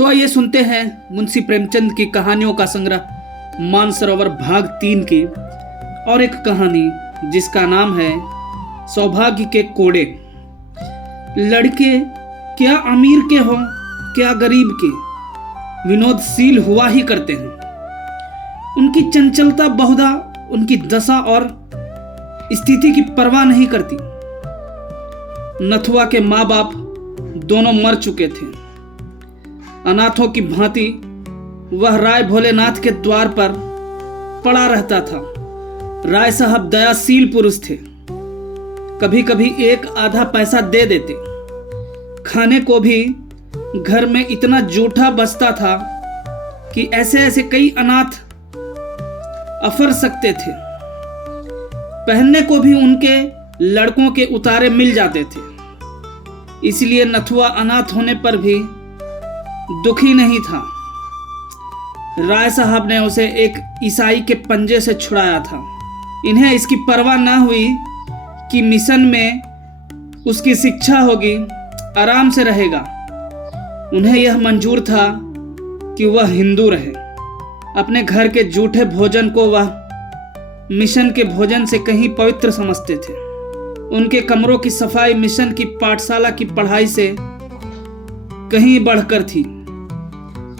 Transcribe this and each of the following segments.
तो आइए सुनते हैं मुंशी प्रेमचंद की कहानियों का संग्रह मानसरोवर भाग 3 की और एक कहानी जिसका नाम है सौभाग्य के कोड़े। लड़के क्या अमीर के हों क्या गरीब के, विनोदशील हुआ ही करते हैं। उनकी चंचलता बहुधा उनकी दशा और स्थिति की परवाह नहीं करती। नथुआ के माँ बाप दोनों मर चुके थे। अनाथों की भांति वह राय भोलेनाथ के द्वार पर पड़ा रहता था। राय साहब दयाशील पुरुष थे। कभी कभी एक आधा पैसा दे देते। खाने को भी घर में इतना जूठा बचता था कि ऐसे ऐसे कई अनाथ अफर सकते थे। पहनने को भी उनके लड़कों के उतारे मिल जाते थे। इसलिए नथुआ अनाथ होने पर भी दुखी नहीं था। राय साहब ने उसे एक ईसाई के पंजे से छुड़ाया था। इन्हें इसकी परवाह ना हुई कि मिशन में उसकी शिक्षा होगी, आराम से रहेगा। उन्हें यह मंजूर था कि वह हिंदू रहे। अपने घर के जूठे भोजन को वह मिशन के भोजन से कहीं पवित्र समझते थे। उनके कमरों की सफाई मिशन की पाठशाला की पढ़ाई से कहीं बढ़कर थी।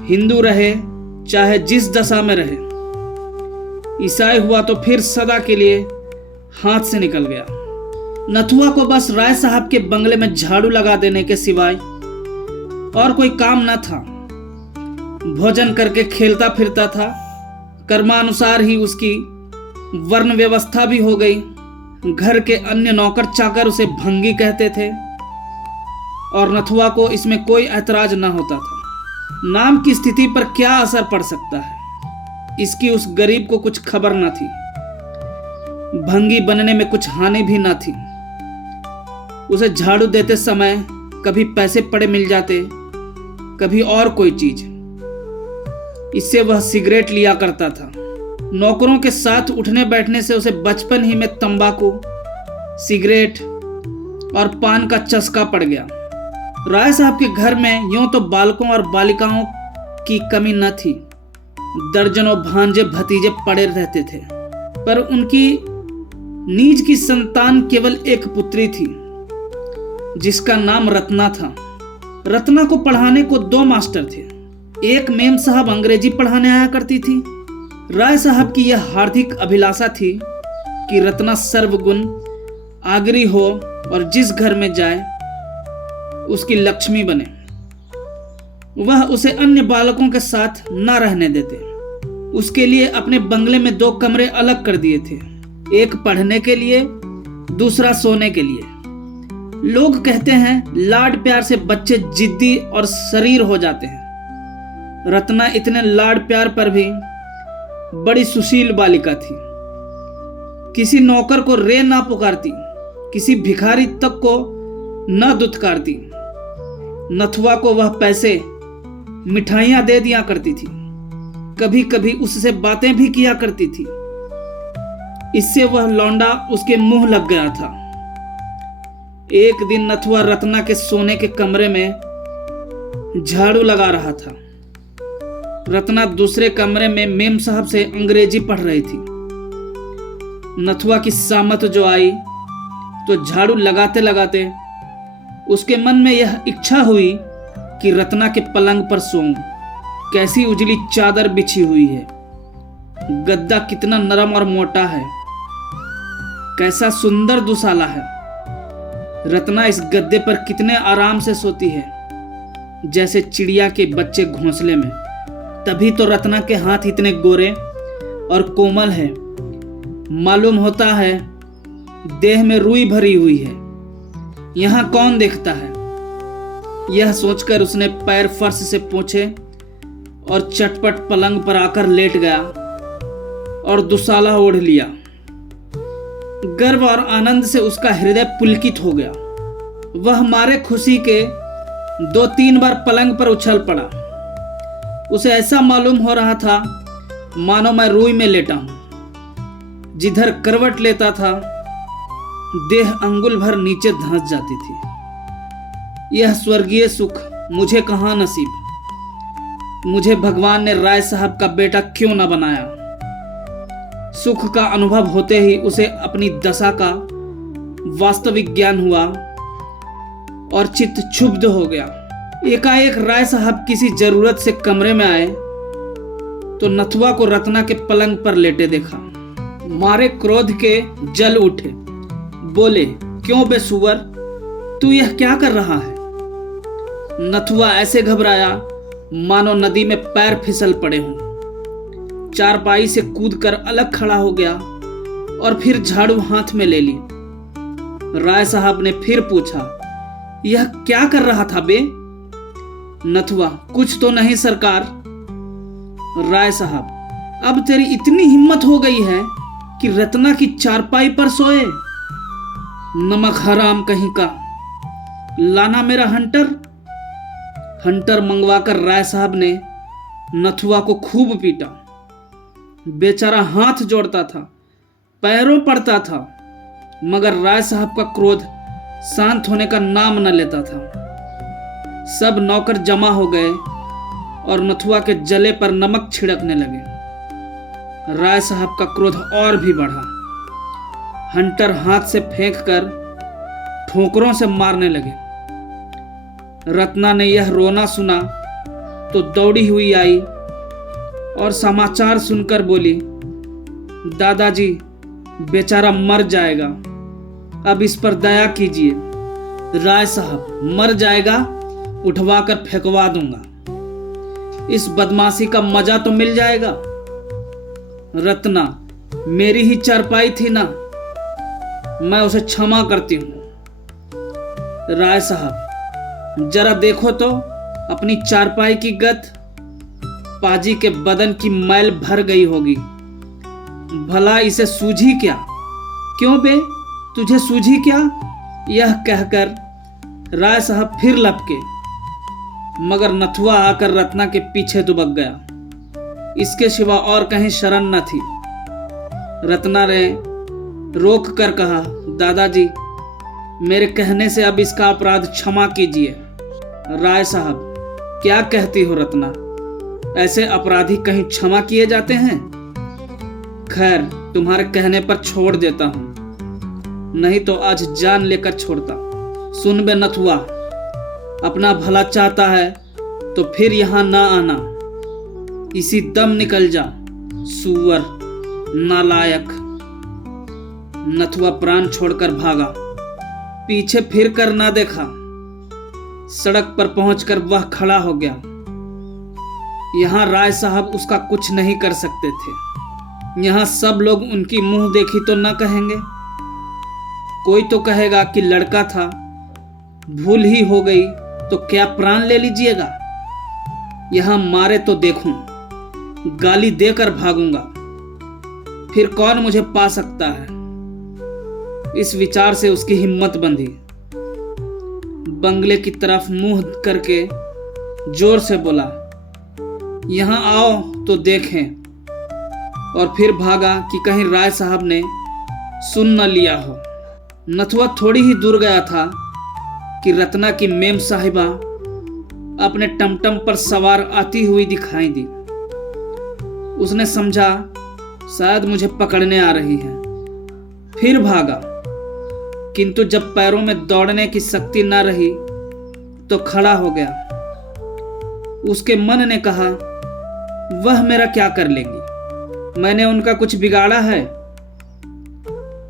हिंदू रहे चाहे जिस दशा में रहे। ईसाई हुआ तो फिर सदा के लिए हाथ से निकल गया। नथुआ को बस राय साहब के बंगले में झाड़ू लगा देने के सिवाय और कोई काम न था। भोजन करके खेलता फिरता था। कर्मानुसार ही उसकी वर्ण व्यवस्था भी हो गई। घर के अन्य नौकर चाकर उसे भंगी कहते थे और नथुआ को इसमें कोई ऐतराज न होता था। नाम की स्थिति पर क्या असर पड़ सकता है, इसकी उस गरीब को कुछ खबर न थी। भंगी बनने में कुछ हानि भी न थी। उसे झाड़ू देते समय कभी पैसे पड़े मिल जाते, कभी और कोई चीज। इससे वह सिगरेट लिया करता था। नौकरों के साथ उठने बैठने से उसे बचपन ही में तंबाकू, सिगरेट और पान का चस्का पड़ गया। राय साहब के घर में यूं तो बालकों और बालिकाओं की कमी न थी। दर्जनों भांजे भतीजे पड़े रहते थे, पर उनकी नीज की संतान केवल एक पुत्री थी जिसका नाम रत्ना था। रत्ना को पढ़ाने को 2 मास्टर थे। एक मेम साहब अंग्रेजी पढ़ाने आया करती थी। राय साहब की यह हार्दिक अभिलाषा थी कि रत्ना सर्वगुण आगरी हो और जिस घर में जाए उसकी लक्ष्मी बने। वह उसे अन्य बालकों के साथ न रहने देते। उसके लिए अपने बंगले में 2 कमरे अलग कर दिए थे, एक पढ़ने के लिए, दूसरा सोने के लिए। लोग कहते हैं लाड प्यार से बच्चे जिद्दी और शरीर हो जाते हैं। रत्ना इतने लाड प्यार पर भी बड़ी सुशील बालिका थी। किसी नौकर को रे ना पुकारती, किसी भिखारी तक को न दुत्कारती। नथुआ को वह पैसे मिठाइयां दे दिया करती थी। कभी कभी उससे बातें भी किया करती थी। इससे वह लौंडा उसके मुंह लग गया था। एक दिन नथुआ रत्ना के सोने के कमरे में झाड़ू लगा रहा था। रत्ना दूसरे कमरे में मेम साहब से अंग्रेजी पढ़ रही थी। नथुआ की सामत जो आई तो झाड़ू लगाते लगाते उसके मन में यह इच्छा हुई कि रत्ना के पलंग पर सोऊं। कैसी उजली चादर बिछी हुई है, गद्दा कितना नरम और मोटा है, कैसा सुंदर दुसाला है। रत्ना इस गद्दे पर कितने आराम से सोती है, जैसे चिड़िया के बच्चे घोंसले में। तभी तो रत्ना के हाथ इतने गोरे और कोमल है। मालूम होता है देह में रुई भरी हुई है। यहाँ कौन देखता है? यह सोचकर उसने पैर फर्श से पोंछे और चटपट पलंग पर आकर लेट गया और दुसाला ओढ़ लिया। गर्व और आनंद से उसका हृदय पुलकित हो गया। वह मारे खुशी के 2-3 बार पलंग पर उछल पड़ा। उसे ऐसा मालूम हो रहा था मानो मैं रुई में लेटा हूं। जिधर करवट लेता था देह अंगुल भर नीचे धंस जाती थी। यह स्वर्गीय सुख मुझे कहाँ नसीब। मुझे भगवान ने राय साहब का बेटा क्यों न बनाया। सुख का अनुभव होते ही उसे अपनी दशा का वास्तविक ज्ञान हुआ और चित्त क्षुब्ध हो गया। एकाएक राय साहब किसी जरूरत से कमरे में आए तो नथुआ को रत्ना के पलंग पर लेटे देखा। मारे क्रोध के जल उठे, बोले, क्यों बे सुअर, तू यह क्या कर रहा है। नथुआ ऐसे घबराया मानो नदी में पैर फिसल पड़े हों। चारपाई से कूदकर अलग खड़ा हो गया और फिर झाड़ू हाथ में ले ली। राय साहब ने फिर पूछा, यह क्या कर रहा था बे। नथुआ, कुछ तो नहीं सरकार। राय साहब, अब तेरी इतनी हिम्मत हो गई है कि रत्ना की चारपाई पर सोए। नमक हराम कहीं का, लाना मेरा हंटर मंगवाकर राय साहब ने नथुआ को खूब पीटा। बेचारा हाथ जोड़ता था, पैरों पड़ता था, मगर राय साहब का क्रोध शांत होने का नाम न लेता था। सब नौकर जमा हो गए और नथुआ के जले पर नमक छिड़कने लगे। राय साहब का क्रोध और भी बढ़ा। हंटर हाथ से फेंककर ठोकरों से मारने लगे। रत्ना ने यह रोना सुना तो दौड़ी हुई आई और समाचार सुनकर बोली, दादाजी, बेचारा मर जाएगा, अब इस पर दया कीजिए। राय साहब, मर जाएगा, उठवाकर फेंकवा दूंगा, इस बदमाशी का मजा तो मिल जाएगा। रत्ना मेरी ही चारपाई थी ना, मैं उसे क्षमा करती हूं। राय साहब, जरा देखो तो अपनी चारपाई की गत, पाजी के बदन की मैल भर गई होगी। भला इसे सूझी क्या। क्यों बे, तुझे सूझी क्या। यह कहकर राय साहब फिर लपके, मगर नथुआ आकर रत्ना के पीछे दुबक गया। इसके सिवा और कहीं शरण न थी। रत्ना ने रोक कर कहा, दादाजी, मेरे कहने से अब इसका अपराध क्षमा कीजिए। राय साहब, क्या कहती हो रत्ना, ऐसे अपराधी कहीं क्षमा किए जाते हैं। खैर, तुम्हारे कहने पर छोड़ देता हूं, नहीं तो आज जान लेकर छोड़ता। सुन बे नथुआ, अपना भला चाहता है तो फिर यहां ना आना, इसी दम निकल जा, सुअर नालायक। नथुआ प्राण छोड़कर भागा, पीछे फिर कर ना देखा। सड़क पर पहुंचकर वह खड़ा हो गया। यहां राय साहब उसका कुछ नहीं कर सकते थे। यहां सब लोग उनकी मुंह देखी तो न कहेंगे। कोई तो कहेगा कि लड़का था, भूल ही हो गई तो क्या प्राण ले लीजिएगा। यहां मारे तो देखूं, गाली देकर भागूंगा, फिर कौन मुझे पा सकता है। इस विचार से उसकी हिम्मत बंधी। बंगले की तरफ मुंह करके जोर से बोला, यहां आओ तो देखें, और फिर भागा कि कहीं राय साहब ने सुन न लिया हो। नथुआ थोड़ी ही दूर गया था कि रत्ना की मेम साहिबा अपने टमटम पर सवार आती हुई दिखाई दी। उसने समझा शायद मुझे पकड़ने आ रही है, फिर भागा, किंतु जब पैरों में दौड़ने की शक्ति न रही तो खड़ा हो गया। उसके मन ने कहा, वह मेरा क्या कर लेंगी, मैंने उनका कुछ बिगाड़ा है।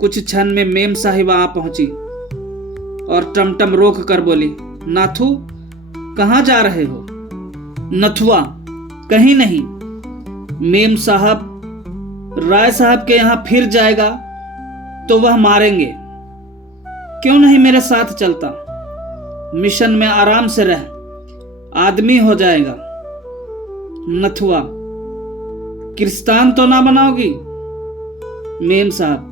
कुछ क्षण में मेम साहिबा आ पहुंची और टमटम रोक कर बोली, नाथू, कहाँ जा रहे हो। नथुआ, कहीं नहीं। मेम साहब, राय साहब के यहां फिर जाएगा तो वह मारेंगे, क्यों नहीं मेरे साथ चलता, मिशन में आराम से रह, आदमी हो जाएगा। नथुआ, क्रिस्तान तो ना बनाओगी। मेम साहब,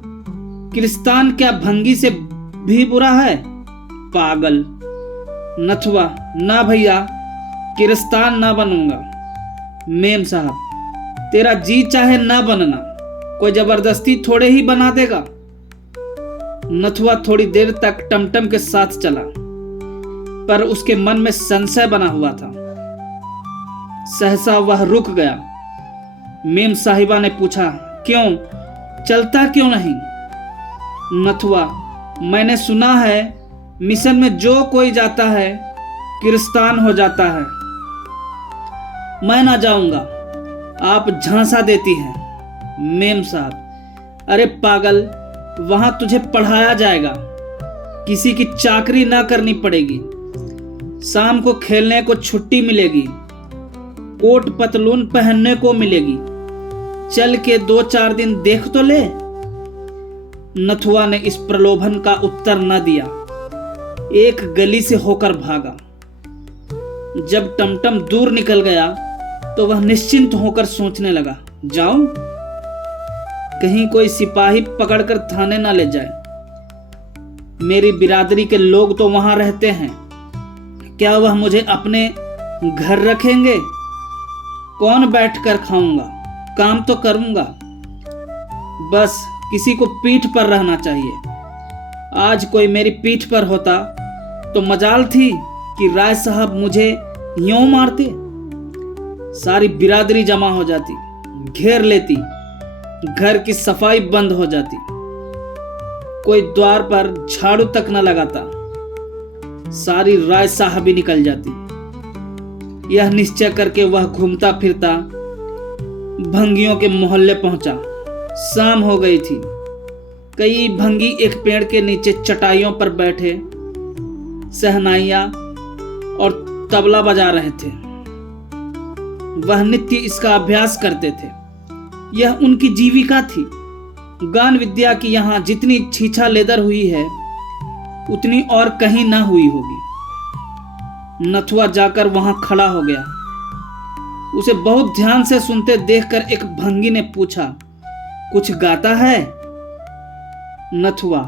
क्रिस्तान क्या भंगी से भी बुरा है, पागल। नथुआ, ना भैया, क्रिस्तान ना बनूंगा। मेम साहब, तेरा जी चाहे ना बनना, कोई जबरदस्ती थोड़े ही बना देगा। नथुआ थोड़ी देर तक टमटम के साथ चला, पर उसके मन में संशय बना हुआ था। सहसा वह रुक गया। मेम साहिबा ने पूछा, क्यों, चलता क्यों नहीं? नथुआ, मैंने सुना है मिशन में जो कोई जाता है किरिस्तान हो जाता है। मैं ना जाऊंगा, आप झांसा देती हैं। मेम साहब, अरे पागल, वहां तुझे पढ़ाया जाएगा, किसी की चाकरी ना करनी पड़ेगी, शाम को खेलने को छुट्टी मिलेगी, कोट पतलून पहनने को मिलेगी, चल के 2-4 दिन देख तो ले। नथुआ ने इस प्रलोभन का उत्तर न दिया, एक गली से होकर भागा। जब टमटम दूर निकल गया तो वह निश्चिंत होकर सोचने लगा, जाऊं, कहीं कोई सिपाही पकड़कर थाने ना ले जाए। मेरी बिरादरी के लोग तो वहां रहते हैं, क्या वह मुझे अपने घर रखेंगे? कौन बैठकर खाऊंगा, काम तो करूंगा, बस किसी को पीठ पर रहना चाहिए। आज कोई मेरी पीठ पर होता तो मजाल थी कि राय साहब मुझे यूं मारते। सारी बिरादरी जमा हो जाती, घेर लेती, घर की सफाई बंद हो जाती, कोई द्वार पर झाड़ू तक न लगाता, सारी राय साहबी निकल जाती। यह निश्चय करके वह घूमता फिरता भंगियों के मोहल्ले पहुंचा। शाम हो गई थी। कई भंगी एक पेड़ के नीचे चटाइयों पर बैठे शहनाइयां और तबला बजा रहे थे। वह नित्य इसका अभ्यास करते थे, यह उनकी जीविका थी। गान विद्या की यहाँ जितनी छीछा लेदर हुई है उतनी और कहीं ना हुई होगी। नथुआ जाकर वहां खड़ा हो गया। उसे बहुत ध्यान से सुनते देखकर एक भंगी ने पूछा, कुछ गाता है? नथुआ,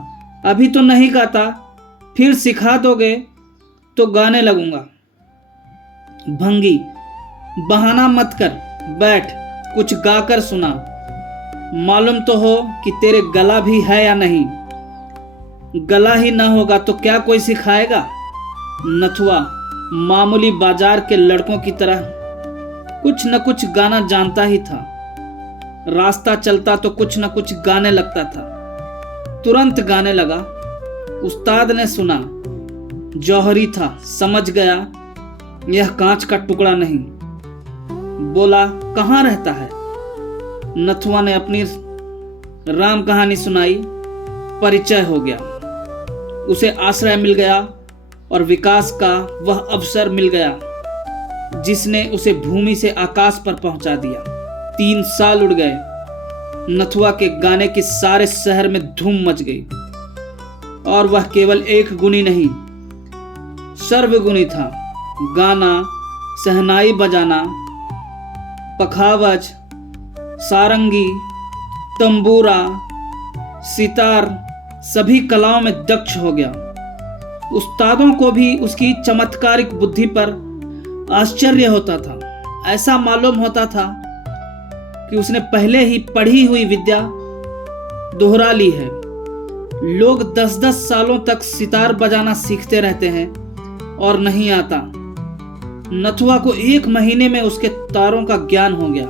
अभी तो नहीं गाता, फिर सिखा दोगे तो गाने लगूंगा। भंगी, बहाना मत कर, बैठ, कुछ गाकर सुना, मालूम तो हो कि तेरे गला भी है या नहीं। गला ही ना होगा तो क्या कोई सिखाएगा? नथुआ मामूली बाजार के लड़कों की तरह कुछ न कुछ गाना जानता ही था। रास्ता चलता तो कुछ न कुछ गाने लगता था। तुरंत गाने लगा। उस्ताद ने सुना, जौहरी था, समझ गया यह कांच का टुकड़ा नहीं। बोला, कहाँ रहता है? नथुआ ने अपनी राम कहानी सुनाई। परिचय हो गया, उसे आश्रय मिल गया और विकास का वह अवसर मिल गया जिसने उसे भूमि से आकाश पर पहुंचा दिया। 3 साल उड़ गए। नथुआ के गाने की सारे शहर में धूम मच गई और वह केवल एक गुणी नहीं, सर्वगुणी था। गाना, शहनाई बजाना, पखावज, सारंगी, तंबूरा, सितार, सभी कलाओं में दक्ष हो गया। उस्तादों को भी उसकी चमत्कारिक बुद्धि पर आश्चर्य होता था। ऐसा मालूम होता था कि उसने पहले ही पढ़ी हुई विद्या दोहरा ली है। लोग 10-10 सालों तक सितार बजाना सीखते रहते हैं और नहीं आता। नथुआ को 1 महीने में उसके तारों का ज्ञान हो गया।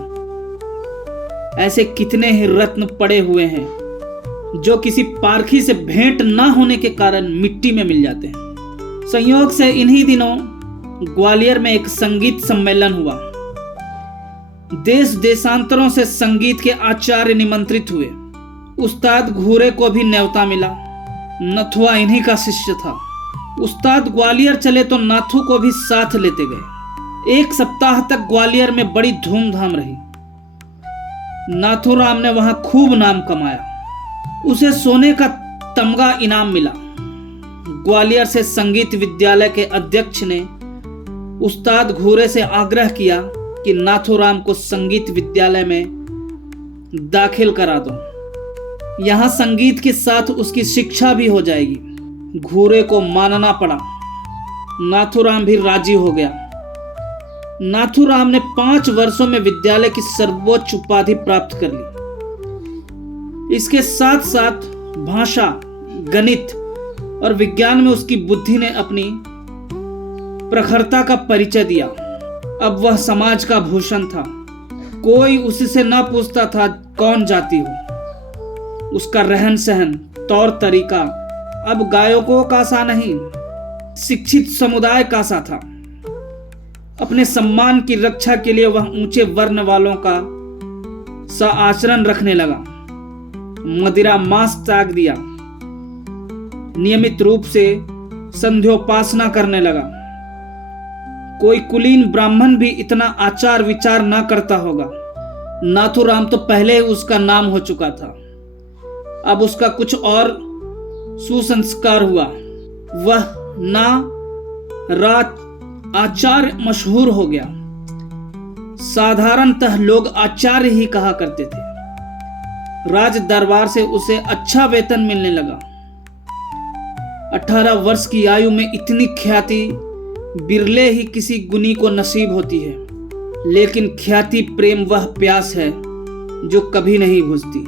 ऐसे कितने ही रत्न पड़े हुए हैं जो किसी पारखी से भेंट ना होने के कारण मिट्टी में मिल जाते हैं। संयोग से इन्हीं दिनों ग्वालियर में एक संगीत सम्मेलन हुआ। देश देशांतरों से संगीत के आचार्य निमंत्रित हुए। उस्ताद घूरे को भी न्योता मिला। नथुआ इन्हीं का शिष्य था। उस्ताद ग्वालियर चले तो नाथू को भी साथ लेते गए। 1 सप्ताह तक ग्वालियर में बड़ी धूमधाम रही। नाथूराम ने वहां खूब नाम कमाया। उसे सोने का तमगा इनाम मिला। ग्वालियर से संगीत विद्यालय के अध्यक्ष ने उस्ताद घूरे से आग्रह किया कि नाथूराम को संगीत विद्यालय में दाखिल करा दो। यहां संगीत के साथ उसकी शिक्षा भी हो जाएगी। घूरे को मानना पड़ा। नाथूराम भी राजी हो गया। नाथूराम ने 5 वर्षों में विद्यालय की सर्वोच्च उपाधि प्राप्त कर ली। इसके साथ साथ भाषा, गणित और विज्ञान में उसकी बुद्धि ने अपनी प्रखरता का परिचय दिया। अब वह समाज का भूषण था। कोई उससे न पूछता था कौन जाति हो। उसका रहन सहन, तौर तरीका अब गायकों का सा नहीं, शिक्षित समुदाय का सा था। अपने सम्मान की रक्षा के लिए वह ऊंचे वर्ण वालों का सा आचरण रखने लगा। मदिरा मांस त्याग दिया, नियमित रूप से संध्योपासना करने लगा। कोई कुलीन ब्राह्मण भी इतना आचार विचार ना करता होगा। नाथूराम तो पहले ही उसका नाम हो चुका था। अब उसका कुछ और सुसंस्कार हुआ। वह ना रात आचार्य मशहूर हो गया। साधारणतः लोग आचार्य ही कहा करते थे। राज दरबार से उसे अच्छा वेतन मिलने लगा। 18 वर्ष की आयु में इतनी ख्याति बिरले ही किसी गुनी को नसीब होती है। लेकिन ख्याति प्रेम वह प्यास है जो कभी नहीं बुझती।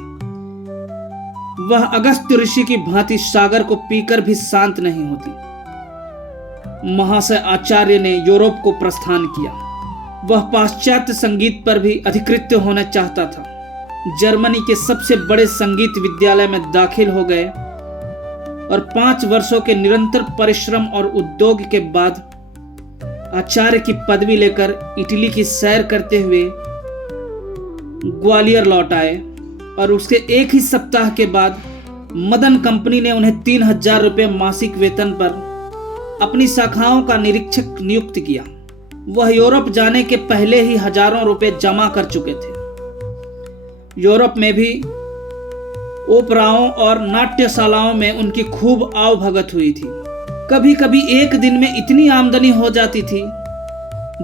वह अगस्त्य ऋषि की भांति सागर को पीकर भी शांत नहीं होती। महाशय आचार्य ने यूरोप को प्रस्थान किया। वह पाश्चात्य संगीत पर भी अधिकृत होना चाहता था। जर्मनी के सबसे बड़े संगीत विद्यालय में दाखिल हो गए और 5 वर्षों के निरंतर परिश्रम और उद्योग के बाद आचार्य की पदवी लेकर इटली की सैर करते हुए ग्वालियर लौट आए और उसके एक ही सप्ताह के बाद मदन कंपनी ने उन्हें 3000 रुपये मासिक वेतन पर अपनी शाखाओं का निरीक्षक नियुक्त किया। वह यूरोप जाने के पहले ही हजारों रुपए जमा कर चुके थे। यूरोप में भी ओपराओं और नाट्यशालाओं में उनकी खूब आवभगत हुई थी। कभी कभी एक दिन में इतनी आमदनी हो जाती थी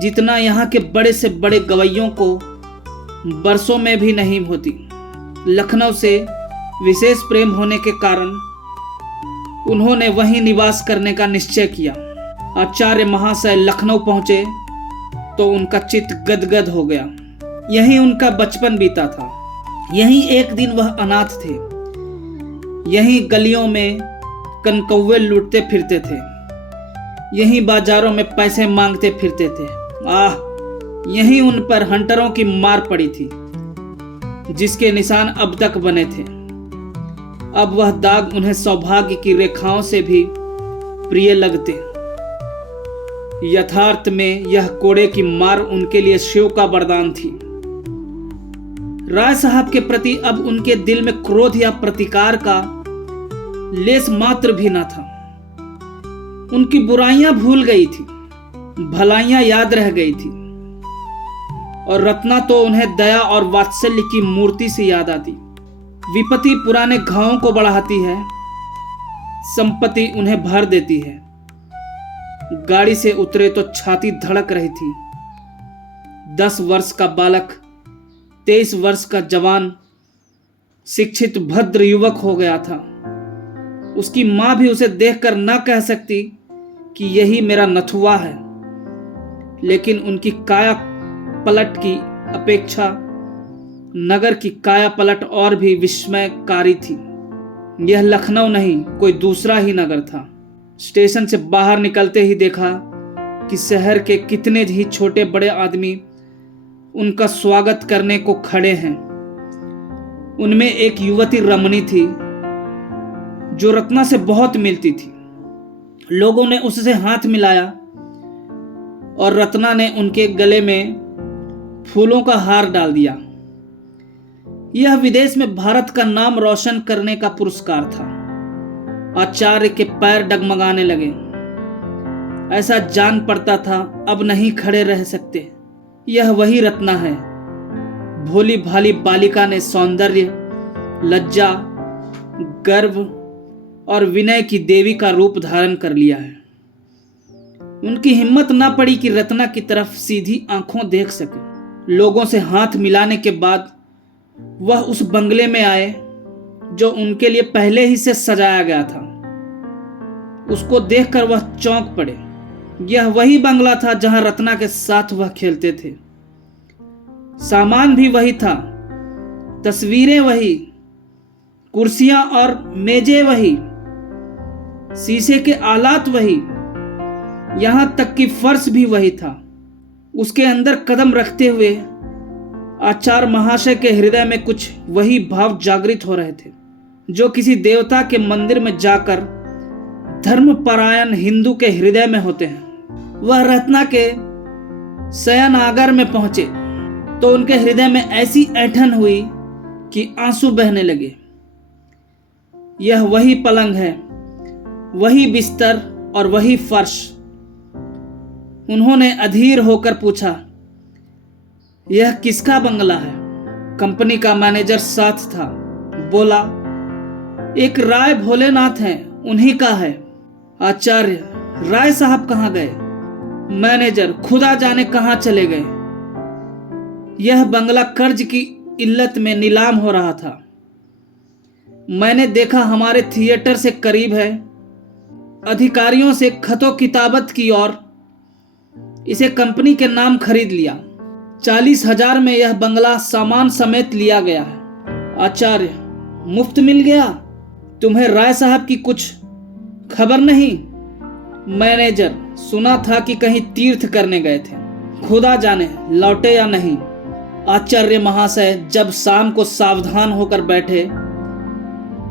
जितना यहाँ के बड़े से बड़े गवैयों को बरसों में भी नहीं होती। लखनऊ से विशेष प्रेम होने के कारण उन्होंने वहीं निवास करने का निश्चय किया। आचार्य महाशय लखनऊ पहुंचे तो उनका चित्त गदगद हो गया। यहीं उनका बचपन बीता था। यहीं एक दिन वह अनाथ थे। यहीं गलियों में कनकौवे लूटते फिरते थे। यहीं बाजारों में पैसे मांगते फिरते थे। यहीं उन पर हंटरों की मार पड़ी थी जिसके निशान अब तक बने थे। अब वह दाग उन्हें सौभाग्य की रेखाओं से भी प्रिय लगते। यथार्थ में यह कोड़े की मार उनके लिए शिव का वरदान थी। राय साहब के प्रति अब उनके दिल में क्रोध या प्रतिकार का लेस मात्र भी न था। उनकी बुराइयां भूल गई थी, भलाइयां याद रह गई थी और रत्ना तो उन्हें दया और वात्सल्य की मूर्ति से याद आती। विपत्ति पुराने घावों को बढ़ाती है, संपत्ति उन्हें भर देती है। गाड़ी से उतरे तो छाती धड़क रही थी। 10 वर्ष का बालक 23 वर्ष का जवान शिक्षित भद्र युवक हो गया था। उसकी मां भी उसे देखकर न कह सकती कि यही मेरा नथुआ है। लेकिन उनकी काया पलट की अपेक्षा नगर की काया पलट और भी विस्मयकारी थी। यह लखनऊ नहीं, कोई दूसरा ही नगर था। स्टेशन से बाहर निकलते ही देखा कि शहर के कितने ही छोटे बड़े आदमी उनका स्वागत करने को खड़े हैं। उनमें एक युवती रमणी थी जो रत्ना से बहुत मिलती थी। लोगों ने उससे हाथ मिलाया और रत्ना ने उनके गले में फूलों का हार डाल दिया। यह विदेश में भारत का नाम रोशन करने का पुरस्कार था। आचार्य के पैर डगमगाने लगे। ऐसा जान पड़ता था अब नहीं खड़े रह सकते। यह वही रत्ना है। भोली भाली बालिका ने सौंदर्य, लज्जा, गर्व और विनय की देवी का रूप धारण कर लिया है। उनकी हिम्मत ना पड़ी कि रत्ना की तरफ सीधी आंखों देख सके। लोगों से हाथ मिलाने के बाद वह उस बंगले में आए जो उनके लिए पहले ही से सजाया गया था। उसको देखकर वह चौंक पड़े। यह वही बंगला था जहां रत्ना के साथ वह खेलते थे। सामान भी वही था, तस्वीरें वही, कुर्सियां और मेजें वही, शीशे के आलात वही, यहां तक कि फर्श भी वही था। उसके अंदर कदम रखते हुए आचार्य महाशय के हृदय में कुछ वही भाव जागृत हो रहे थे जो किसी देवता के मंदिर में जाकर धर्मपरायण हिंदू के हृदय में होते हैं। वह रत्ना के शयनागार में पहुंचे तो उनके हृदय में ऐसी ऐंठन हुई कि आंसू बहने लगे। यह वही पलंग है, वही बिस्तर और वही फर्श। उन्होंने अधीर होकर पूछा, यह किसका बंगला है? कंपनी का मैनेजर साथ था। बोला, एक राय भोलेनाथ हैं, उन्हीं का है। आचार्य, राय साहब कहाँ गए? मैनेजर, खुदा जाने कहाँ चले गए। यह बंगला कर्ज की इल्लत में नीलाम हो रहा था। मैंने देखा हमारे थिएटर से करीब है। अधिकारियों से खतो किताबत की और इसे कंपनी के नाम खरीद लिया। 40,000 में यह बंगला सामान समेत लिया गया है। आचार्य, मुफ्त मिल गया? तुम्हें राय साहब की कुछ खबर नहीं? मैनेजर, सुना था कि कहीं तीर्थ करने गए थे, खुदा जाने लौटे या नहीं। आचार्य महाशय जब शाम को सावधान होकर बैठे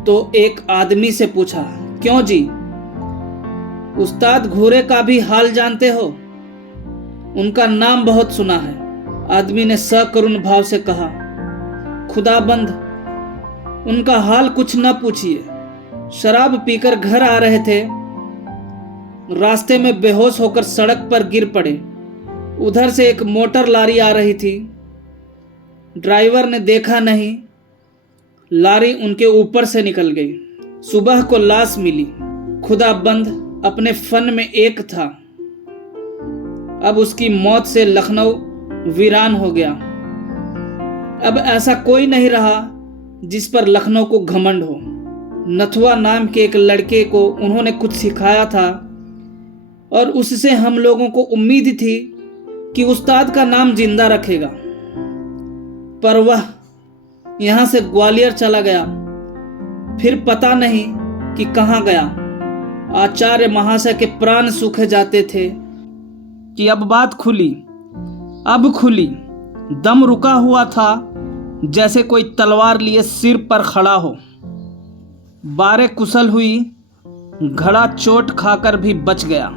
तो एक आदमी से पूछा, क्यों जी, उस्ताद घोरे का भी हाल जानते हो? उनका नाम बहुत सुना है। आदमी ने सकरुण भाव से कहा, खुदाबंद, उनका हाल कुछ न पूछिए। शराब पीकर घर आ रहे थे, रास्ते में बेहोश होकर सड़क पर गिर पड़े। उधर से एक मोटर लारी आ रही थी, ड्राइवर ने देखा नहीं, लारी उनके ऊपर से निकल गई। सुबह को लाश मिली। खुदाबंद अपने फन में एक था, अब उसकी मौत से लखनऊ वीरान हो गया। अब ऐसा कोई नहीं रहा जिस पर लखनऊ को घमंड हो। नथुआ नाम के एक लड़के को उन्होंने कुछ सिखाया था और उससे हम लोगों को उम्मीद थी कि उस्ताद का नाम जिंदा रखेगा, पर वह यहां से ग्वालियर चला गया, फिर पता नहीं कि कहां गया। आचार्य महाशय के प्राण सूखे जाते थे कि अब बात खुली, अब खुली। दम रुका हुआ था जैसे कोई तलवार लिए सिर पर खड़ा हो। बारे कुशल हुई, घड़ा चोट खाकर भी बच गया।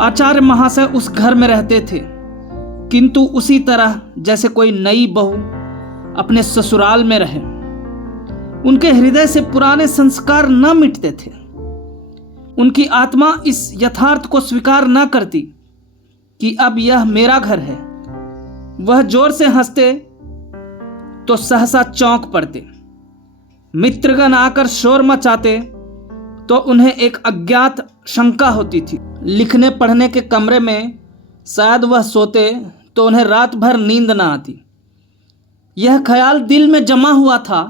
आचार्य महाशय उस घर में रहते थे, किंतु उसी तरह जैसे कोई नई बहू अपने ससुराल में रहे। उनके हृदय से पुराने संस्कार न मिटते थे। उनकी आत्मा इस यथार्थ को स्वीकार न करती कि अब यह मेरा घर है। वह जोर से हंसते तो सहसा चौंक पड़ते। मित्रगण आकर शोर मचाते तो उन्हें एक अज्ञात शंका होती थी। लिखने पढ़ने के कमरे में शायद वह सोते तो उन्हें रात भर नींद न आती। यह ख्याल दिल में जमा हुआ था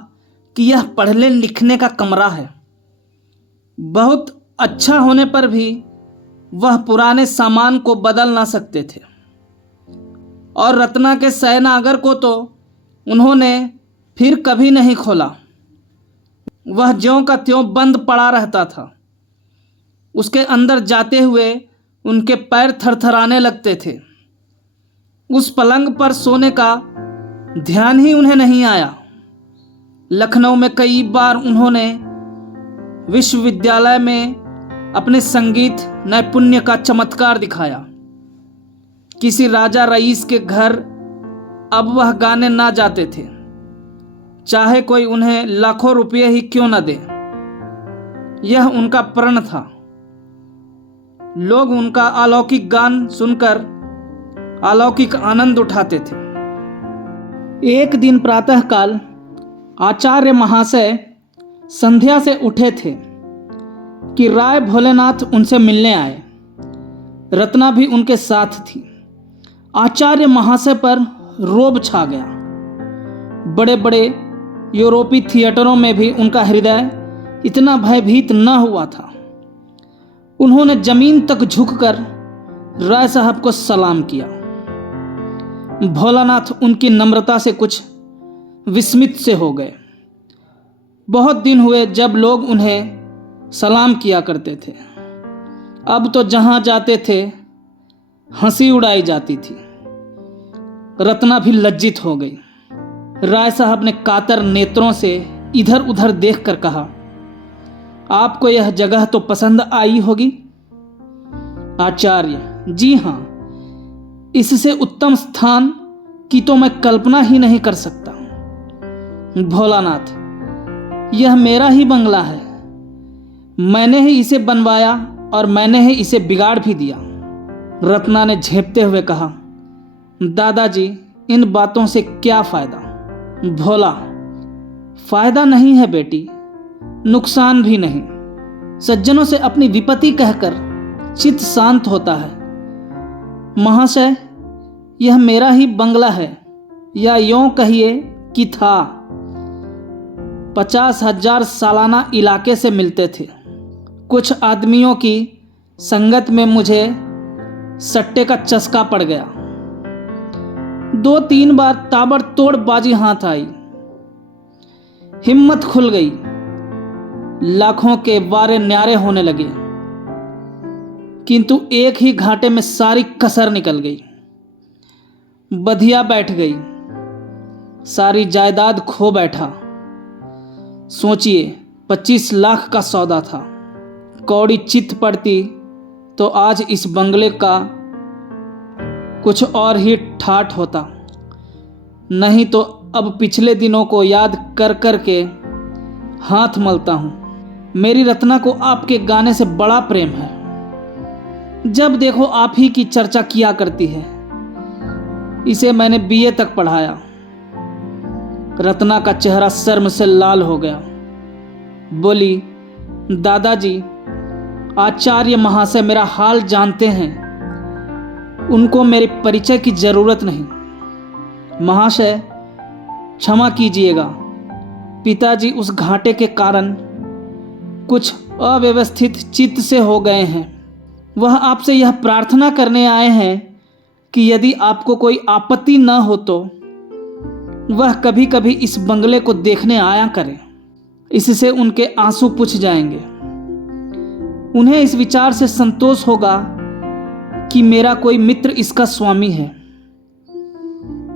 कि यह पढ़ने लिखने का कमरा है। बहुत अच्छा होने पर भी वह पुराने सामान को बदल ना सकते थे, और रत्ना के शयनागार को तो उन्होंने फिर कभी नहीं खोला। वह ज्यों का त्यों बंद पड़ा रहता था। उसके अंदर जाते हुए उनके पैर थरथराने लगते थे। उस पलंग पर सोने का ध्यान ही उन्हें नहीं आया। लखनऊ में कई बार उन्होंने विश्वविद्यालय में अपने संगीत नैपुण्य का चमत्कार दिखाया। किसी राजा रईस के घर अब वह गाने ना जाते थे, चाहे कोई उन्हें लाखों रुपये ही क्यों न दे। यह उनका प्रण था। लोग उनका अलौकिक गान सुनकर अलौकिक आनंद उठाते थे। एक दिन प्रातःकाल आचार्य महाशय संध्या से उठे थे कि राय भोलेनाथ उनसे मिलने आए। रत्ना भी उनके साथ थी। आचार्य महाशय पर रोब छा गया। बड़े बड़े यूरोपीय थिएटरों में भी उनका हृदय इतना भयभीत न हुआ था। उन्होंने जमीन तक झुककर राय साहब को सलाम किया। भोलानाथ उनकी नम्रता से कुछ विस्मित से हो गए। बहुत दिन हुए जब लोग उन्हें सलाम किया करते थे। अब तो जहाँ जाते थे हंसी उड़ाई जाती थी। रत्ना भी लज्जित हो गई। राय साहब ने कातर नेत्रों से इधर उधर देखकर कहा, आपको यह जगह तो पसंद आई होगी? आचार्य, जी हां, इससे उत्तम स्थान की तो मैं कल्पना ही नहीं कर सकता। भोलानाथ, यह मेरा ही बंगला है। मैंने ही इसे बनवाया और मैंने ही इसे बिगाड़ भी दिया। रत्ना ने झेपते हुए कहा, दादाजी, इन बातों से क्या फायदा? भोला, फायदा नहीं है बेटी, नुकसान भी नहीं। सज्जनों से अपनी विपत्ति कहकर चित्त शांत होता है। महाशय, यह मेरा ही बंगला है, या यूं कहिए कि था। 50,000 सालाना इलाके से मिलते थे। कुछ आदमियों की संगत में मुझे सट्टे का चस्का पड़ गया। 2-3 बार ताबड़तोड़ बाजी हाथ आई। हिम्मत खुल गई। लाखों के वारे न्यारे होने लगे, किंतु एक ही घाटे में सारी कसर निकल गई। बधिया बैठ गई, सारी जायदाद खो बैठा। सोचिए, 25 लाख का सौदा था। कौड़ी चित पड़ती तो आज इस बंगले का कुछ और ही ठाठ होता। नहीं तो अब पिछले दिनों को याद कर कर के हाथ मलता हूं। मेरी रत्ना को आपके गाने से बड़ा प्रेम है। जब देखो आप ही की चर्चा किया करती है। इसे मैंने बीए तक पढ़ाया। रत्ना का चेहरा शर्म से लाल हो गया। बोली, दादाजी, आचार्य महाशय मेरा हाल जानते हैं। उनको मेरे परिचय की जरूरत नहीं। महाशय, क्षमा कीजिएगा, पिताजी उस घाटे के कारण कुछ अव्यवस्थित चित्त से हो गए हैं। वह आपसे यह प्रार्थना करने आए हैं कि यदि आपको कोई आपत्ति न हो तो वह कभी कभी इस बंगले को देखने आया करें। इससे उनके आंसू पुछ जाएंगे। उन्हें इस विचार से संतोष होगा कि मेरा कोई मित्र इसका स्वामी है।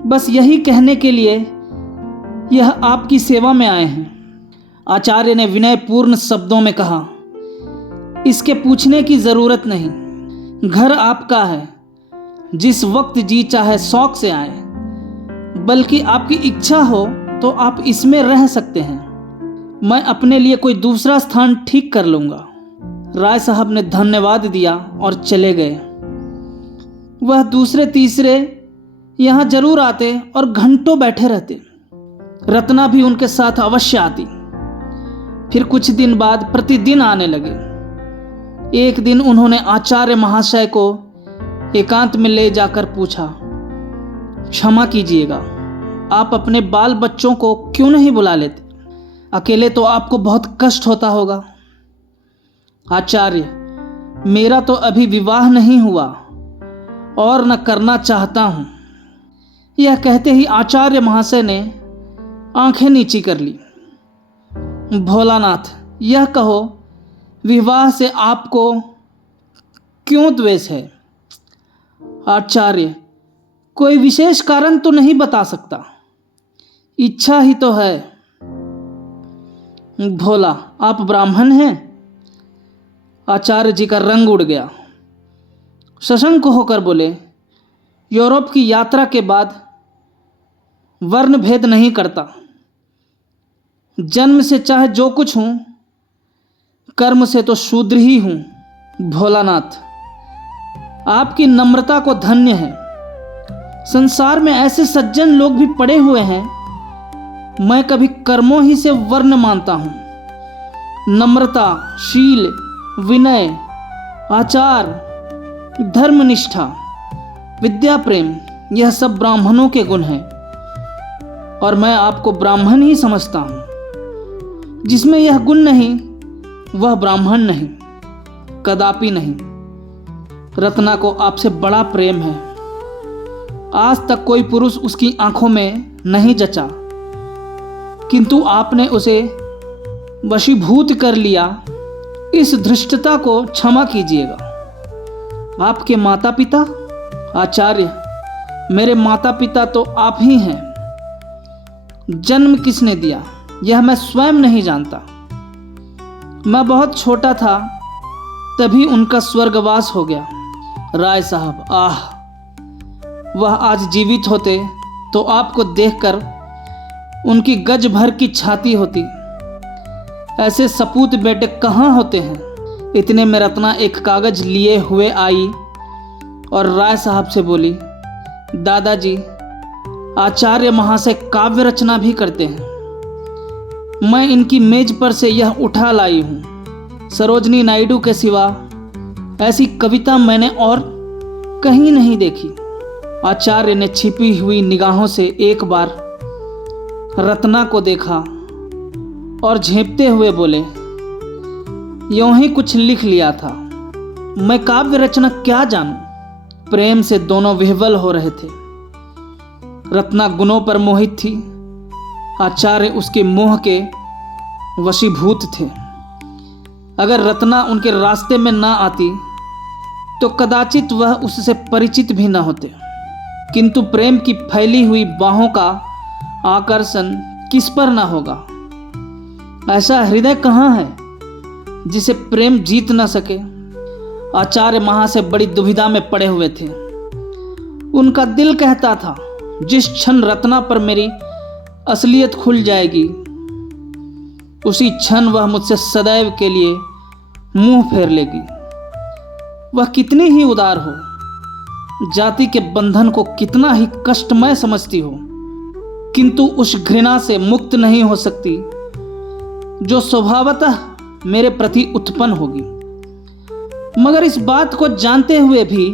बस यही कहने के लिए यह आपकी सेवा में आए हैं। आचार्य ने विनयपूर्ण शब्दों में कहा, इसके पूछने की जरूरत नहीं। घर आपका है, जिस वक्त जी चाहे शौक से आए। बल्कि आपकी इच्छा हो तो आप इसमें रह सकते हैं। मैं अपने लिए कोई दूसरा स्थान ठीक कर लूंगा। राय साहब ने धन्यवाद दिया और चले गए। वह दूसरे तीसरे यहां जरूर आते और घंटों बैठे रहते। रत्ना भी उनके साथ अवश्य आती। फिर कुछ दिन बाद प्रतिदिन आने लगे। एक दिन उन्होंने आचार्य महाशय को एकांत में ले जाकर पूछा, क्षमा कीजिएगा, आप अपने बाल बच्चों को क्यों नहीं बुला लेते? अकेले तो आपको बहुत कष्ट होता होगा। आचार्य, मेरा तो अभी विवाह नहीं हुआ और न करना चाहता हूं। यह कहते ही आचार्य महाशय ने आंखें नीची कर ली। भोलानाथ, यह कहो, विवाह से आपको क्यों द्वेष है? आचार्य, कोई विशेष कारण तो नहीं बता सकता, इच्छा ही तो है। भोला, आप ब्राह्मण हैं? आचार्य जी का रंग उड़ गया। सशंक होकर बोले, यूरोप की यात्रा के बाद वर्ण भेद नहीं करता। जन्म से चाहे जो कुछ हूं, कर्म से तो शूद्र ही हूं। भोलानाथ, आपकी नम्रता को धन्य है। संसार में ऐसे सज्जन लोग भी पड़े हुए हैं। मैं कभी कर्मों ही से वर्ण मानता हूं। नम्रता, शील, विनय, आचार, धर्मनिष्ठा, विद्या प्रेम, यह सब ब्राह्मणों के गुण हैं। और मैं आपको ब्राह्मण ही समझता हूं। जिसमें यह गुण नहीं वह ब्राह्मण नहीं, कदापि नहीं। रत्ना को आपसे बड़ा प्रेम है। आज तक कोई पुरुष उसकी आंखों में नहीं जचा, किंतु आपने उसे वशीभूत कर लिया। इस धृष्टता को क्षमा कीजिएगा। आपके माता पिता? आचार्य, मेरे माता पिता तो आप ही हैं। जन्म किसने दिया यह मैं स्वयं नहीं जानता। मैं बहुत छोटा था तभी उनका स्वर्गवास हो गया। राय साहब, आह, वह आज जीवित होते तो आपको देखकर उनकी गज भर की छाती होती। ऐसे सपूत बेटे कहाँ होते हैं। इतने में रत्ना एक कागज लिए हुए आई और राय साहब से बोली, दादाजी, आचार्य महाशय काव्य रचना भी करते हैं। मैं इनकी मेज पर से यह उठा लाई हूँ। सरोजनी नायडू के सिवा ऐसी कविता मैंने और कहीं नहीं देखी। आचार्य ने छिपी हुई निगाहों से एक बार रत्ना को देखा और झेंपते हुए बोले, यूं ही कुछ लिख लिया था। मैं काव्य रचना क्या जानूं। प्रेम से दोनों विह्वल हो रहे थे। रत्ना गुणों पर मोहित थी, आचार्य उसके मोह के वशीभूत थे। अगर रत्ना उनके रास्ते में ना आती तो कदाचित वह उससे परिचित भी न होते। किंतु प्रेम की फैली हुई बाहों का आकर्षण किस पर ना होगा। ऐसा हृदय कहाँ है जिसे प्रेम जीत न सके। आचार्य महाशय बड़ी दुविधा में पड़े हुए थे। उनका दिल कहता था, जिस क्षण रत्ना पर मेरी असलियत खुल जाएगी उसी क्षण वह मुझसे सदैव के लिए मुंह फेर लेगी। वह कितनी ही उदार हो, जाति के बंधन को कितना ही कष्टमय समझती हो, किंतु उस घृणा से मुक्त नहीं हो सकती जो स्वभावतः मेरे प्रति उत्पन्न होगी। मगर इस बात को जानते हुए भी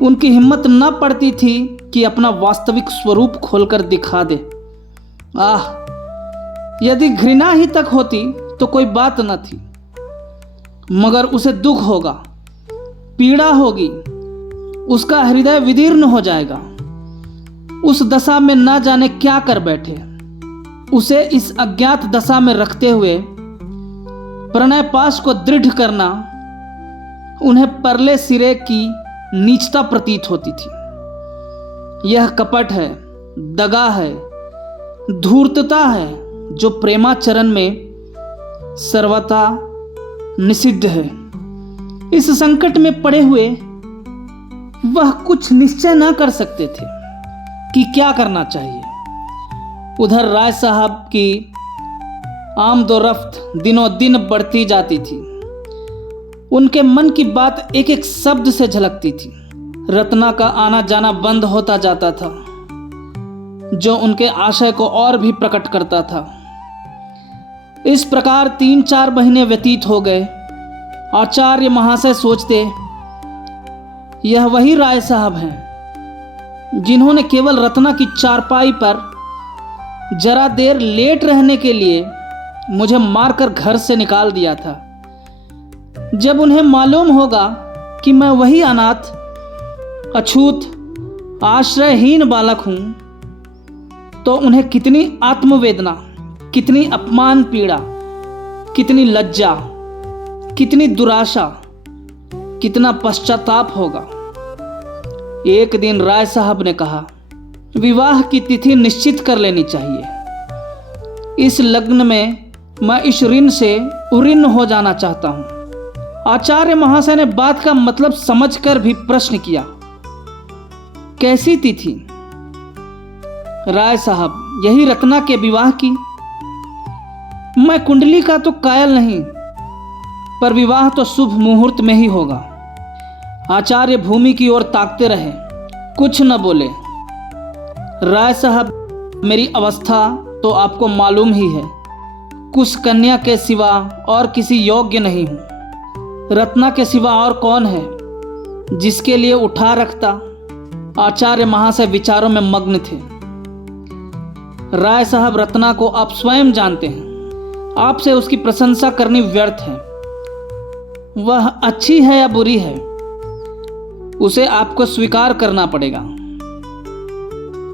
उनकी हिम्मत न पड़ती थी कि अपना वास्तविक स्वरूप खोलकर दिखा दे। आह, यदि घृणा ही तक होती तो कोई बात न थी, मगर उसे दुख होगा, पीड़ा होगी, उसका हृदय विदीर्ण हो जाएगा। उस दशा में ना जाने क्या कर बैठे। उसे इस अज्ञात दशा में रखते हुए प्रणय पाश को दृढ़ करना उन्हें परले सिरे की नीचता प्रतीत होती थी। यह कपट है, दगा है, धूर्तता है जो प्रेमाचरण में सर्वथा निषिद्ध है। इस संकट में पड़े हुए वह कुछ निश्चय न कर सकते थे कि क्या करना चाहिए। उधर राय साहब की आमदोरफ्त दिनों दिन बढ़ती जाती थी। उनके मन की बात एक एक शब्द से झलकती थी। रत्ना का आना जाना बंद होता जाता था, जो उनके आशय को और भी प्रकट करता था। इस प्रकार 3-4 महीने व्यतीत हो गए। आचार्य महाशय सोचते, यह वही राय साहब हैं जिन्होंने केवल रत्ना की चारपाई पर जरा देर लेट रहने के लिए मुझे मारकर घर से निकाल दिया था। जब उन्हें मालूम होगा कि मैं वही अनाथ, अछूत, आश्रयहीन बालक हूं, तो उन्हें कितनी आत्मवेदना, कितनी अपमान पीड़ा, कितनी लज्जा, कितनी दुराशा, कितना पश्चाताप होगा। एक दिन राय साहब ने कहा, विवाह की तिथि निश्चित कर लेनी चाहिए। इस लग्न में मैं इस ऋण से उऋण हो जाना चाहता हूं। आचार्य महाशय ने बात का मतलब समझकर भी प्रश्न किया, कैसी तिथि? राय साहब, यही रत्ना के विवाह की। मैं कुंडली का तो कायल नहीं, पर विवाह तो शुभ मुहूर्त में ही होगा। आचार्य भूमि की ओर ताकते रहे, कुछ न बोले। राय साहब, मेरी अवस्था तो आपको मालूम ही है। कुछ कन्या के सिवा और किसी योग्य नहीं हूं। रत्ना के सिवा और कौन है जिसके लिए उठा रखता। आचार्य महाशय विचारों में मग्न थे। राय साहब, रत्ना को आप स्वयं जानते हैं। आपसे उसकी प्रशंसा करनी व्यर्थ है। वह अच्छी है या बुरी है, उसे आपको स्वीकार करना पड़ेगा।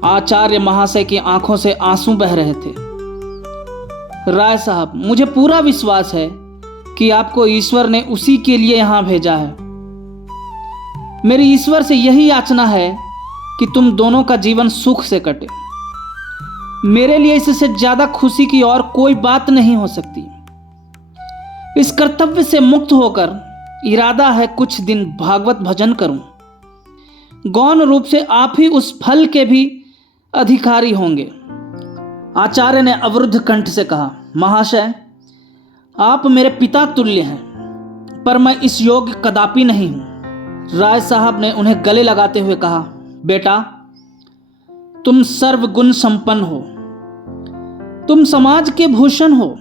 आचार्य महाशय की आंखों से आंसू बह रहे थे। राय साहब, मुझे पूरा विश्वास है कि आपको ईश्वर ने उसी के लिए यहां भेजा है। मेरी ईश्वर से यही याचना है कि तुम दोनों का जीवन सुख से कटे। मेरे लिए इससे ज्यादा खुशी की और कोई बात नहीं हो सकती। इस कर्तव्य से मुक्त होकर इरादा है कुछ दिन भागवत भजन करूं। गौण रूप से आप ही उस फल के भी अधिकारी होंगे। आचार्य ने अवरुद्ध कंठ से कहा, महाशय, आप मेरे पिता तुल्य हैं, पर मैं इस योग्य कदापि नहीं हूं। राय साहब ने उन्हें गले लगाते हुए कहा, बेटा, तुम सर्वगुण संपन्न हो, तुम समाज के भूषण हो।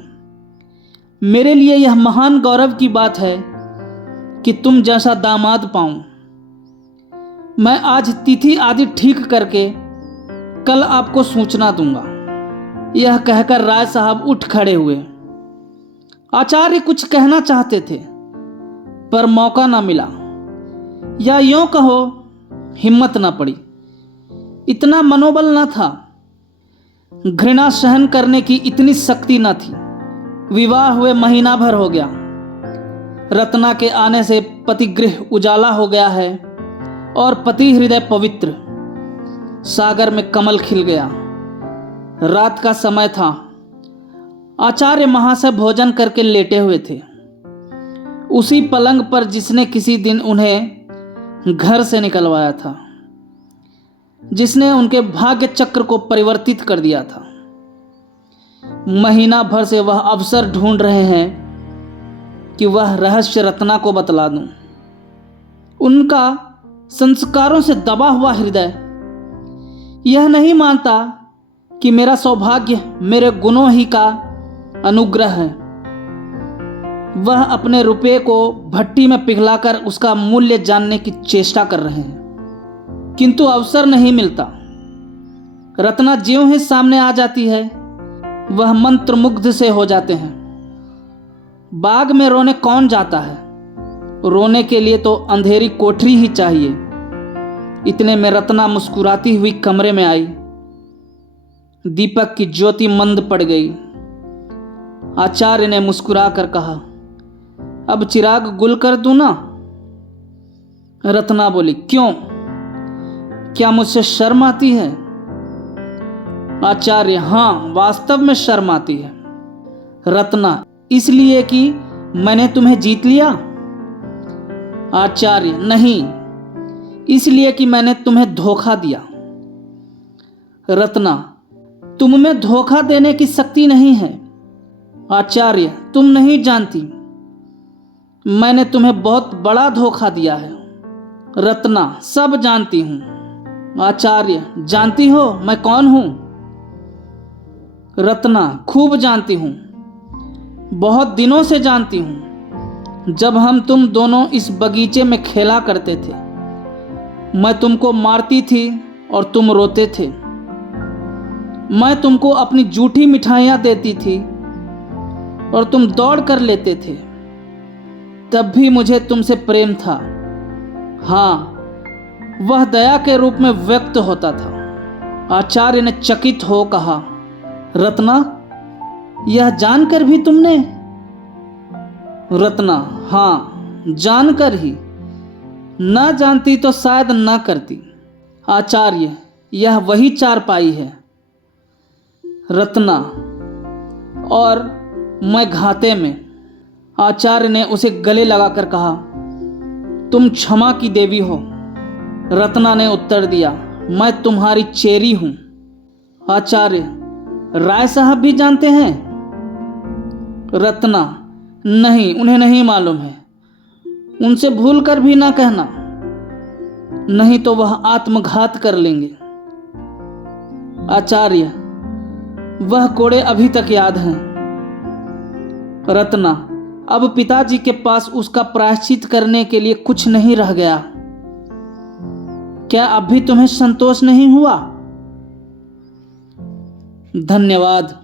मेरे लिए यह महान गौरव की बात है कि तुम जैसा दामाद पाऊं। मैं आज तिथि आदि ठीक करके कल आपको सूचना दूंगा। यह कहकर राय साहब उठ खड़े हुए। आचार्य कुछ कहना चाहते थे, पर मौका ना मिला, या यूं कहो हिम्मत ना पड़ी। इतना मनोबल न था, घृणा सहन करने की इतनी शक्ति न थी। विवाह हुए महीना भर हो गया। रत्ना के आने से पतिगृह उजाला हो गया है और पति हृदय पवित्र। सागर में कमल खिल गया। रात का समय था। आचार्य महाशय भोजन करके लेटे हुए थे, उसी पलंग पर जिसने किसी दिन उन्हें घर से निकलवाया था, जिसने उनके भाग्य चक्र को परिवर्तित कर दिया था। महीना भर से वह अवसर ढूंढ रहे हैं कि वह रहस्य रत्ना को बतला दूं। उनका संस्कारों से दबा हुआ हृदय यह नहीं मानता कि मेरा सौभाग्य मेरे गुणों ही का अनुग्रह है। वह अपने रुपये को भट्टी में पिघलाकर उसका मूल्य जानने की चेष्टा कर रहे हैं, किंतु अवसर नहीं मिलता। रत्ना ज्यों ही सामने आ जाती है, वह मंत्रमुग्ध से हो जाते हैं। बाग में रोने कौन जाता है? रोने के लिए तो अंधेरी कोठरी ही चाहिए। इतने में रत्ना मुस्कुराती हुई कमरे में आई। दीपक की ज्योति मंद पड़ गई। आचार्य ने मुस्कुरा कर कहा, अब चिराग गुल कर दूं ना? रत्ना बोली, क्यों? क्या मुझसे शर्म आती है? आचार्य, हां, वास्तव में शर्म आती है। रत्ना, इसलिए कि मैंने तुम्हें जीत लिया? आचार्य, नहीं, इसलिए कि मैंने तुम्हें धोखा दिया। रत्ना, तुम में धोखा देने की शक्ति नहीं है। आचार्य, तुम नहीं जानती, मैंने तुम्हें बहुत बड़ा धोखा दिया है। रत्ना, सब जानती हूं। आचार्य, जानती हो मैं कौन हूं? रत्ना, खूब जानती हूं, बहुत दिनों से जानती हूं। जब हम तुम दोनों इस बगीचे में खेला करते थे, मैं तुमको मारती थी और तुम रोते थे। मैं तुमको अपनी जूठी मिठाइयां देती थी और तुम दौड़ कर लेते थे। तब भी मुझे तुमसे प्रेम था। हाँ, वह दया के रूप में व्यक्त होता था। आचार्य ने चकित हो कहा, रत्ना, यह जानकर भी तुमने? रत्ना, हाँ, जानकर ही। न जानती तो शायद न करती। आचार्य, यह वही चारपाई है। रत्ना, और मैं घाते में। आचार्य ने उसे गले लगाकर कहा, तुम क्षमा की देवी हो। रत्ना ने उत्तर दिया, मैं तुम्हारी चेरी हूं। आचार्य, राय साहब भी जानते हैं? रत्ना, नहीं, उन्हें नहीं मालूम है। उनसे भूल कर भी ना कहना, नहीं तो वह आत्मघात कर लेंगे। आचार्य, वह कोड़े अभी तक याद हैं। रत्ना, अब पिताजी के पास उसका प्रायश्चित करने के लिए कुछ नहीं रह गया। क्या अब भी तुम्हें संतोष नहीं हुआ? धन्यवाद।